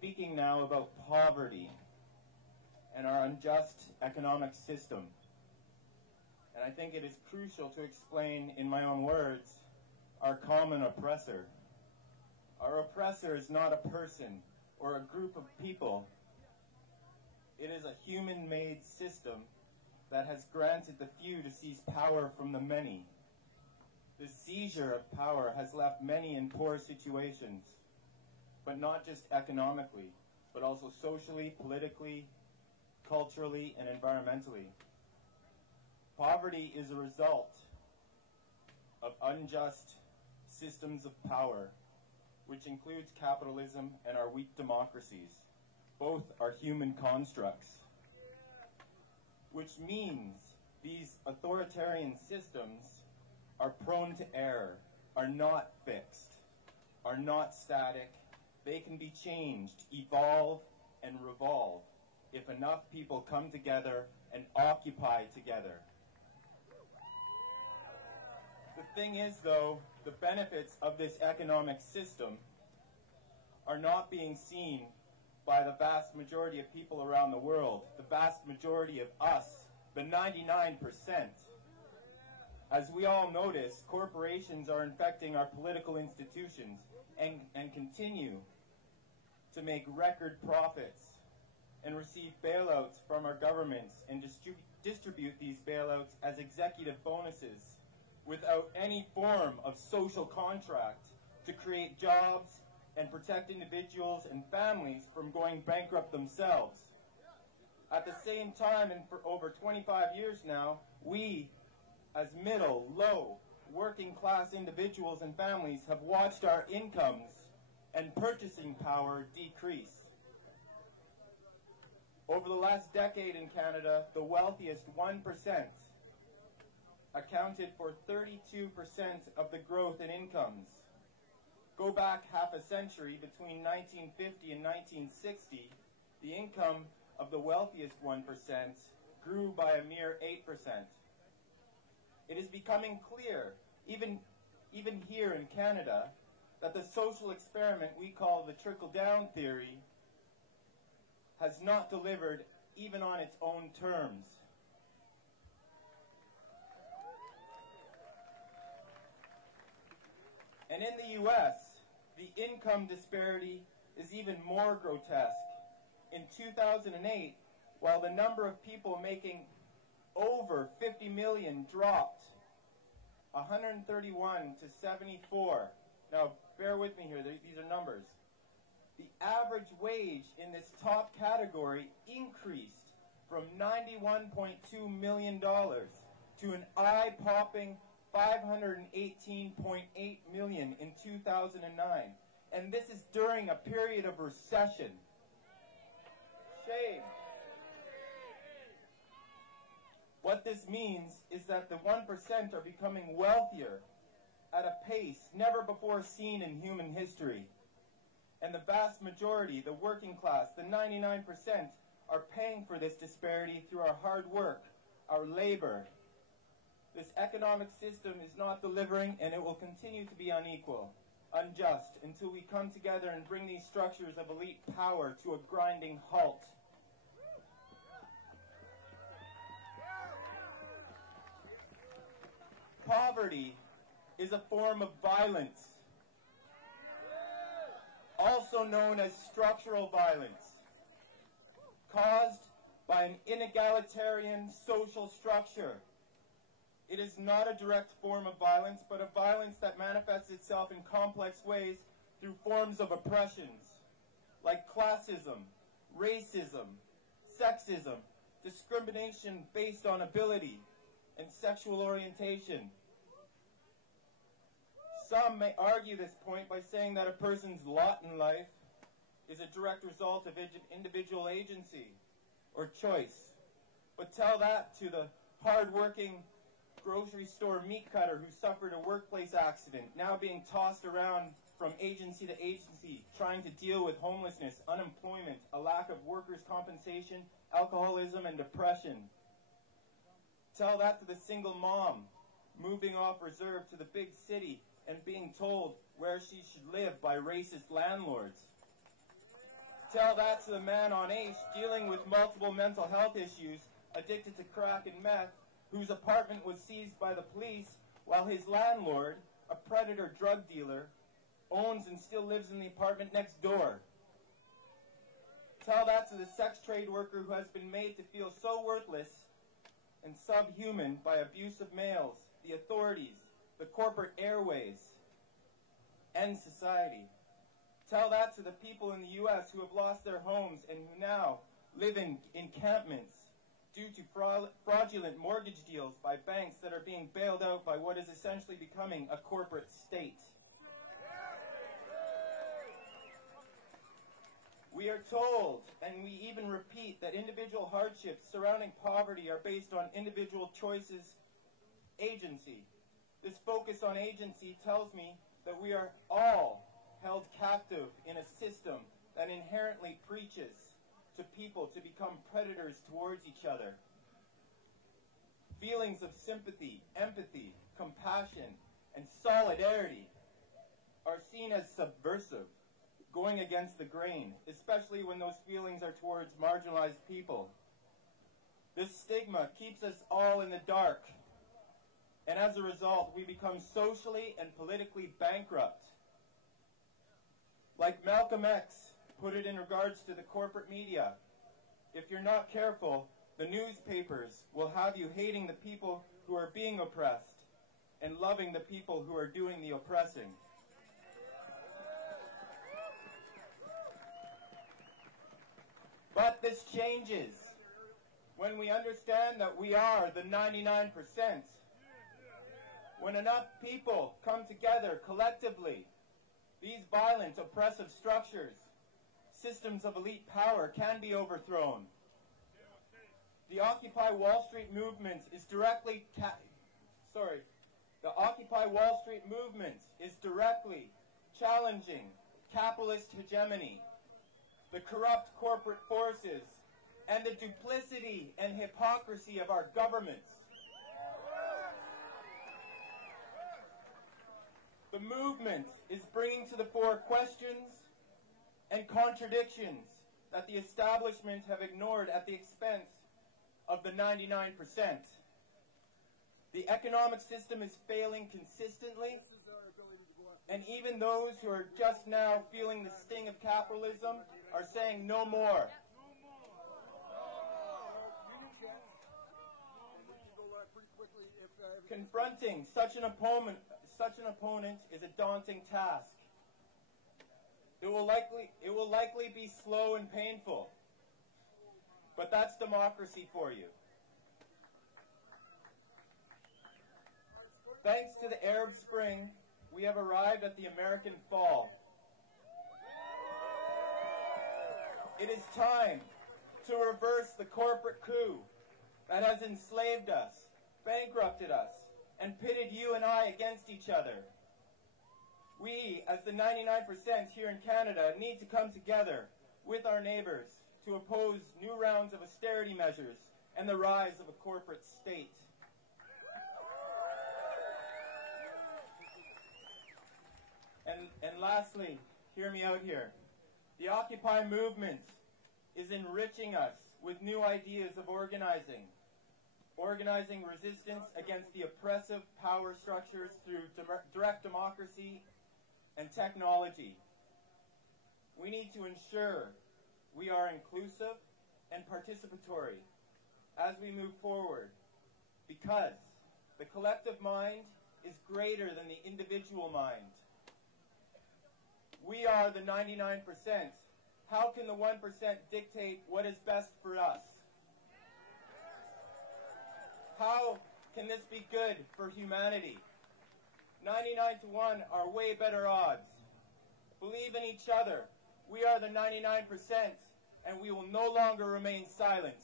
speaking now about poverty and our unjust economic system. And I think it is crucial to explain in my own words our common oppressor. Our oppressor is not a person or a group of people. It is a human-made system that has granted the few to seize power from the many. The seizure of power has left many in poor situations, but not just economically, but also socially, politically, culturally, and environmentally. Poverty is a result of unjust systems of power, which includes capitalism and our weak democracies. Both are human constructs, which means these authoritarian systems are prone to error, are not fixed, are not static. They can be changed, evolve, and revolve if enough people come together and occupy together. The thing is, though, the benefits of this economic system are not being seen by the vast majority of people around the world, the vast majority of us, the 99%. As we all notice, corporations are infecting our political institutions and continue to make record profits and receive bailouts from our governments and distribute these bailouts as executive bonuses without any form of social contract to create jobs and protect individuals and families from going bankrupt themselves. At the same time, and for over 25 years now, we, as middle, low, working class individuals and families, have watched our incomes and purchasing power decrease. Over the last decade in Canada, the wealthiest 1% accounted for 32% of the growth in incomes. Go back half a century, between 1950 and 1960, the income of the wealthiest 1% grew by a mere 8%. It is becoming clear, even here in Canada, that the social experiment we call the trickle-down theory has not delivered even on its own terms. And in the U.S., the income disparity is even more grotesque. In 2008, while the number of people making over 50 million dropped 131 to 74. Now, bear with me here, these are numbers. The average wage in this top category increased from $91.2 million to an eye-popping $518.8 million in 2009. And this is during a period of recession. Shame. What this means is that the 1% are becoming wealthier at a pace never before seen in human history. And the vast majority, the working class, the 99%, are paying for this disparity through our hard work, our labor. This economic system is not delivering, and it will continue to be unequal, unjust, until we come together and bring these structures of elite power to a grinding halt. Poverty is a form of violence, also known as structural violence, caused by an inegalitarian social structure. It is not a direct form of violence, but a violence that manifests itself in complex ways through forms of oppressions, like classism, racism, sexism, discrimination based on ability, and sexual orientation. Some may argue this point by saying that a person's lot in life is a direct result of individual agency or choice. But tell that to the hard-working grocery store meat cutter who suffered a workplace accident, now being tossed around from agency to agency, trying to deal with homelessness, unemployment, a lack of workers' compensation, alcoholism, and depression. Tell that to the single mom moving off reserve to the big city and being told where she should live by racist landlords. Tell that to the man on ACE dealing with multiple mental health issues, addicted to crack and meth, whose apartment was seized by the police while his landlord, a predator drug dealer, owns and still lives in the apartment next door. Tell that to the sex trade worker who has been made to feel so worthless and subhuman by abusive males, the authorities, the corporate airways, and society. Tell that to the people in the U.S. who have lost their homes and who now live in encampments due to fraudulent mortgage deals by banks that are being bailed out by what is essentially becoming a corporate state. We are told, and we even repeat, that individual hardships surrounding poverty are based on individual choices, agency. This focus on agency tells me that we are all held captive in a system that inherently preaches to people to become predators towards each other. Feelings of sympathy, empathy, compassion, and solidarity are seen as subversive, going against the grain, especially when those feelings are towards marginalized people. This stigma keeps us all in the dark, and as a result, we become socially and politically bankrupt. Like Malcolm X put it in regards to the corporate media, if you're not careful, the newspapers will have you hating the people who are being oppressed and loving the people who are doing the oppressing. But this changes when we understand that we are the 99%. When enough people come together collectively, these violent, oppressive structures, systems of elite power can be overthrown. The Occupy Wall Street movement is directly challenging capitalist hegemony, the corrupt corporate forces, and the duplicity and hypocrisy of our governments. The movement is bringing to the fore questions and contradictions that the establishment have ignored at the expense of the 99%. The economic system is failing consistently, and even those who are just now feeling the sting of capitalism are saying no more. Confronting such an opponent is a daunting task. It will likely be slow and painful, but that's democracy for you. Thanks to the Arab Spring, we have arrived at the American Fall. It is time to reverse the corporate coup that has enslaved us, bankrupted us, and pitted you and I against each other. We, as the 99% here in Canada, need to come together with our neighbors to oppose new rounds of austerity measures and the rise of a corporate state. And lastly, hear me out here. The Occupy movement is enriching us with new ideas of organizing resistance against the oppressive power structures through direct democracy and technology. We need to ensure we are inclusive and participatory as we move forward, because the collective mind is greater than the individual mind. We are the 99%. How can the 1% dictate what is best for us? How can this be good for humanity? 99 to 1 are way better odds. Believe in each other. We are the 99%, and we will no longer remain silent.